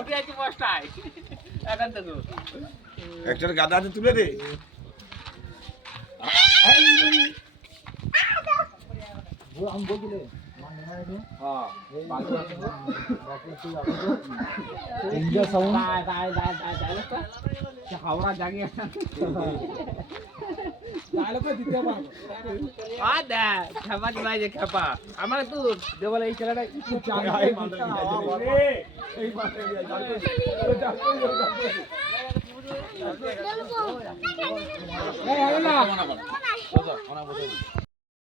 উঠে আইছি বস্তায় এখন তো একটা গাদা আছে তুলে দে আমি বলছিলে হাওড়া জাগিয়ে খেপা চলাই যে খেপা আমার তো দেবলে এই ছেলেটা